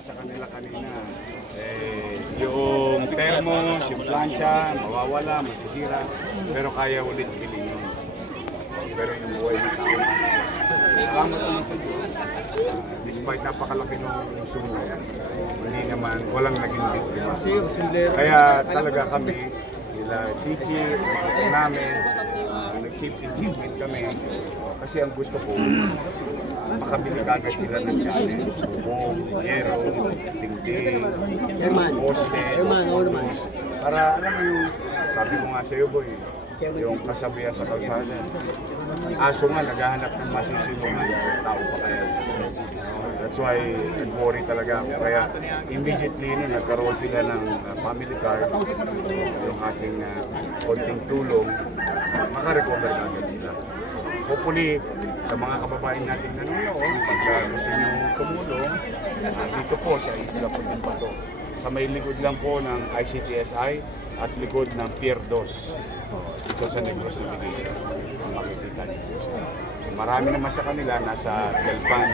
sa kanila kanina, yung thermos, yung plancha, mawawala, masisira, pero kaya ulit ilingin. Pero yung buhay ng tao, salamat naman sa Diyos. Despite napakalaki ng sunog, hindi naman, walang naging biktima. Kaya talaga kami, nila Chichi, namin, nag-chip-in kami. Kasi ang gusto ko, makabili kagad sila ng kanin, bubong, yero, tingting, poste, para alam mo yung, sabi ko nga sa'yo boy, yung kasabihan sa kalsada. Aso nga, naghahanap ng masisilungan, tao pa kaya. That's why, nag-worry talaga ako. Kaya immediately nagkaroon sila ng family card, yung ating konting tulong, makarecover agad sila. Hopefully, sa mga kababayan natin nanonood, pagka gusto nyo tumulong, dito po sa Isla Puting Bato. Sa may likod lang po ng ICTSI at likod ng Pier 2. Dito sa Negros Navigation. Makikita dito siya. Marami naman sa kanila nasa Delpan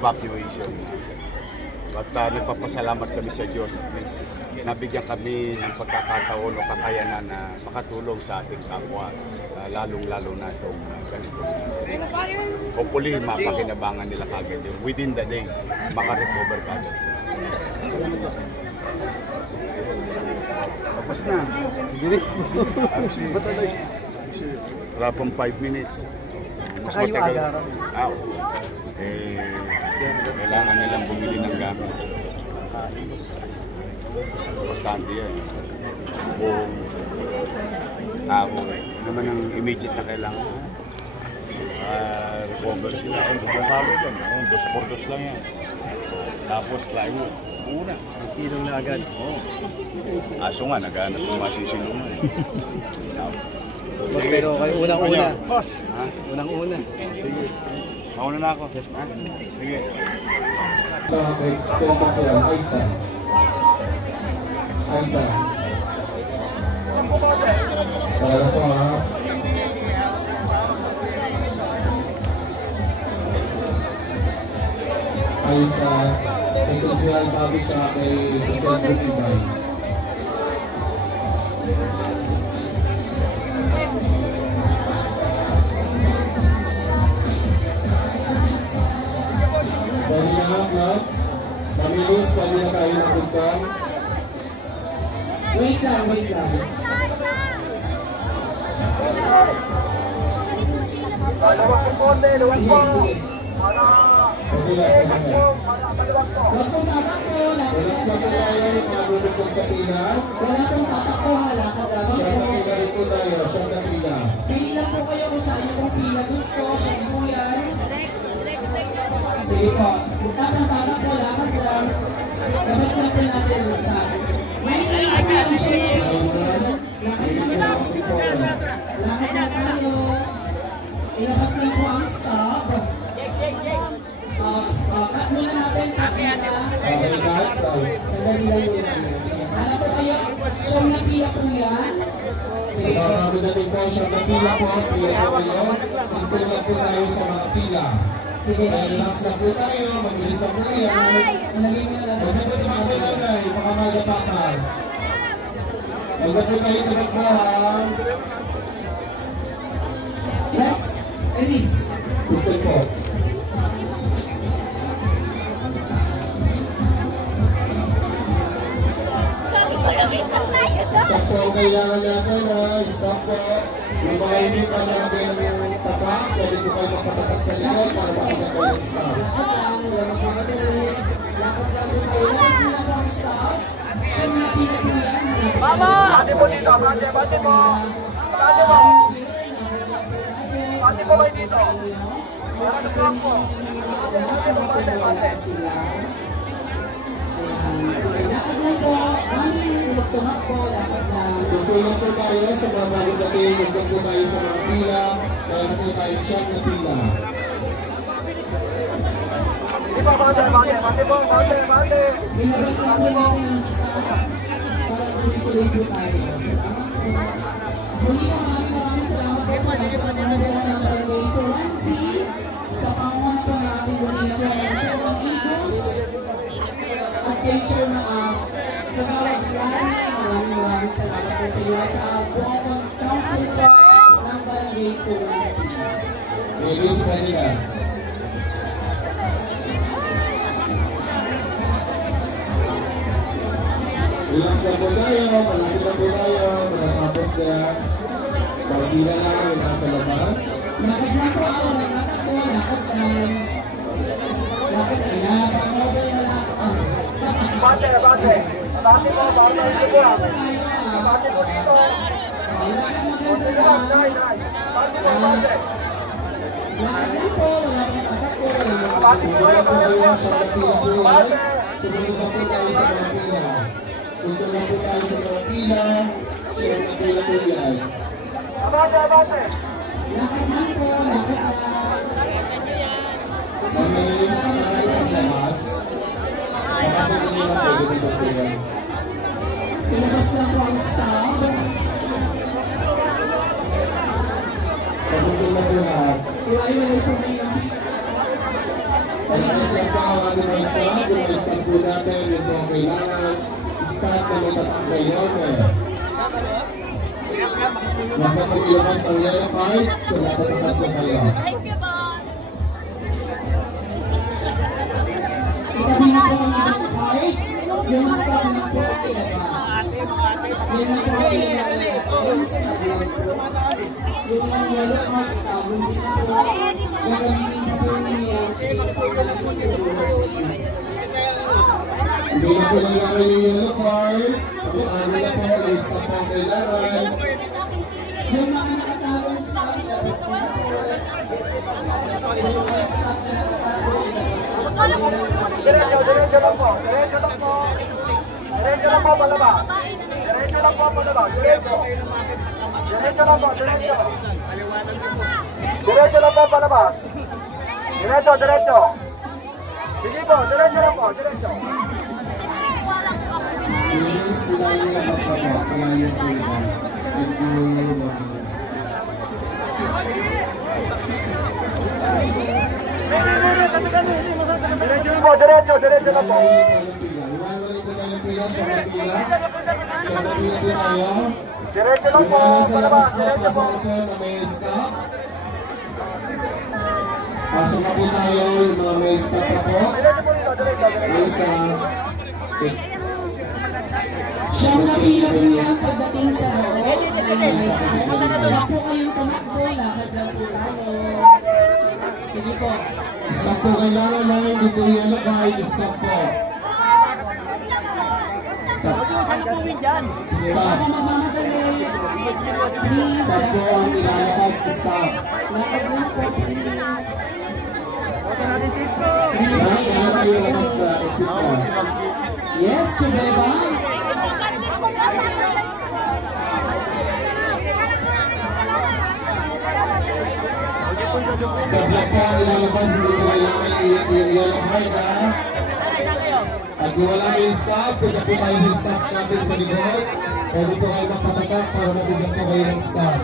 evacuation. At nagpapasalamat kami sa Diyos at least nabigyan kami ng pagkakataon o kakayanan na makatulong sa ating kapwa, lalong-lalo na itong ganito. Hopefully, mapakinabangan nila kagad yun. Within the day, makarecover kagad sila. Tapos na. Gilis mo. Wala pang 5 minutes. Mas matagal. Kailangan nilang bumili ng gamit. Importante yan. Kung tao, naman ang immediate na kailangan. Recover sila. Bukong kawin yan. 2x2 lang yan. Tapos plywood. Una. Silong na agad. Aso nga, naghanap ng masisilungan. Pero kayo unang-una. Boss. Unang-una. Sige. Mauna na ako. Sige. Aisa. Para po ha. Aisa. Sa Consuel Public ka kay Consuel Bukibay. Pwede na, Club? Pamilis, pwede na tayo napunta. Wait lang. Luwag po konti, luwag po. Wala pong tatakbo, relax na po tayo, magulugtog sa pila. Wala pong tatakbo, halakad lamang po. Siyang pila rin po tayo, siyang pila. Pila po kayo kung saan yung pila gusto, siyang po yan. Sige po, punta pong tatakbo, lakad lang. Labas na po natin ang stop. May translation na po. Lakad na tayo. Ilabas na po ang stop. Cut muna natin. Sandali lang muna. Hanap po kayo. Siyang napila po yan. Sige. Bago natin po siyang napila po. Pila po kayo. Magtulad po tayo sa mga pila. Sige. Relax na po tayo. Magbilis na po yan. Nalagay mo na lang. Masaya sa mga pinagay. Pakamagapakan. Huwag po tayo tumakbo ha. Let's. Elis. Ito po. Stop po ang kailangan natin ha. Stop po. Yung mga hindi pa natin patak, pwede po kayo magpatatak sa likod para makita kayo yung stop. Lakad lang po kayo. Labas nila po ang stop. Siyang napila po yan. Mama! Bati mo dito, bati mo. Bati mo. Bati mo kayo dito. Bati mo. Bati. Lakad lang po. Mami, magtumak po. Lakad lang. Tutulong po tayo sa mga bago dating. Magtumak po tayo sa mga pila. Kaya po tayo siyang na pila. Bati mo. Ilabas na po natin ang staff para tuloy-tuloy po tayo. Muli po maraming salamat po sa lahat ng mga ng Barangay 1P sa pangunan po ng ating Bonito and Channel Eagles. picture na kagawad plan. Maraming salamat po sa iyo sa buong council po ng Barangay Pulan. Ladies, pwede na. Relax na po tayo, malapit na po tayo, matatapos na. Pagkila na kami nasa labas. Lakad na po ako, lakad po, lakad na. Lakad na, pang-model na lang. Bate mo, bate dito. Bate mo dito. Lakad mo din Bate sa mo, bate. lakad na po, wala pong lakad po. Bate mo kayo, Punta bate na mo. po tayo sa mga pila. Bate. Sumunod na po tayo sa mga pila. Punta na po tayo sa mga pila. Kaya na pila po yan. Bate, bate. Lakad na po, lakad na. Mamalis, mamalis sa labas. Makasunod nyo lang pwede dito po yan. Pinabas lang po ang staff. Pagpunta na po lahat. Iwaiwalay po ngayon. Pagkakasal lang po ang ating mga staff. Yung mga staff po natin, yung po ang kailangan. Staff na may tatangkay yun eh. Huwag na pag-ilabas ang yellow card, kung natatanggap po kayo. Itabi na po ang ilang card. Yung staff na po ang pinabas. Yan na po ang pinabas. Yung staff lang po. Yung yellow card, itawin din po. Gagamitin na po niya. Hindi na po nangyari yung yellow card. Pag-ano na po, yung staff po ang kailangan. Yung mga nakatawang staff, ilabas mo na po. Yung mga staff na nakatawang, ilabas mo na po. Diretso lang po. Diretso lang po. Diretso lang po, palabas. Diretso lang po, palabas. Diretso. Diretso lang po, diretso. Diretso lang po, palabas. Diretso, diretso. Sige po, diretso lang po, diretso. Yung sila yung napapasok, kaya yung iba. Diretso po, diretso, diretso lang po. Diretso lang po, palabas. Diretso po. Pasok na po tayo, yung mga may stop na po. Diretso po dito, diretso, diretso. Isa. Siyang napila po yan pagdating sa loob. Wala po kayong tumakbo, lakad lang po tayo. Sige po. Stop po kailangan na, hindi po yellow card, stop po. Stop. Stop. Ako magmamadali. Please, Stop po ang ilalabas, stop. lakad lang po, please. Lahat na tayo labas ka, exit ka. Yes, Chubeba. Stop lang po ang ilalabas, hindi po kailangan yung yellow card ha. At kung wala kayong stop, punta po tayo sa stop natin sa likod. Pwede po kayo magpapatak para mabigyan po kayo ng stop.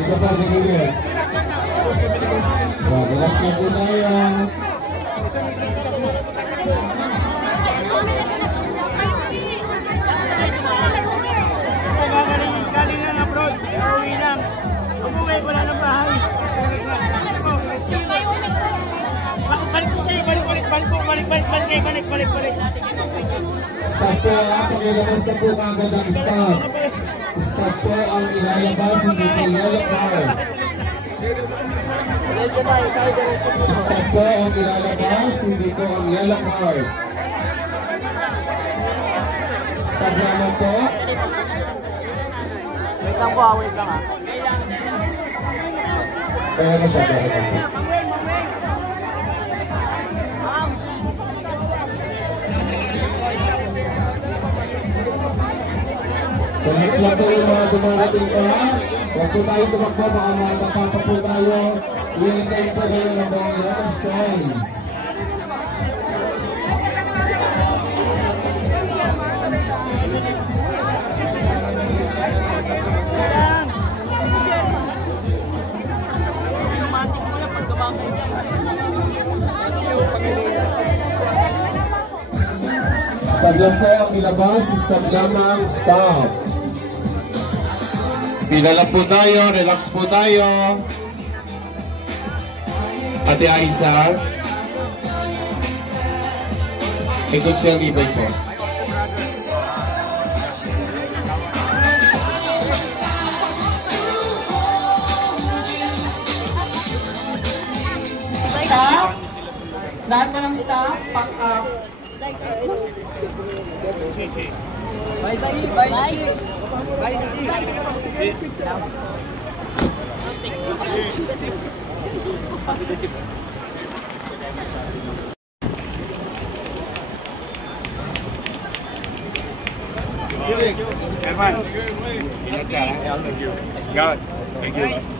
Ito po sa gilid. Relax na po tayo. Galing lang abroad, uwi lang. Umuwi, wala ng bahay. Balik. Stop po ha, pakilabas na po kagad ang stop. Stop po ang ilalabas, hindi po yellow card. Stop po ang ilalabas, hindi po ang yellow card. Stop lamang po. Wait lang po, wait lang ha. Kaya na siya, kaya na po. Relax lang po yung mga dumarating pa. Huwag po tayo tumakbo, baka makatapata po tayo. I-enjoy po kayo ng mga Lotus Choice. Stop lang po ang ilabas, stop lamang, stop. Pila lang po tayo, relax po tayo. Ate Aiza. Ikot siya libay po. Stop. Lahat mo ng stop. Pack up. Chairman, ingat ka. God, thank you.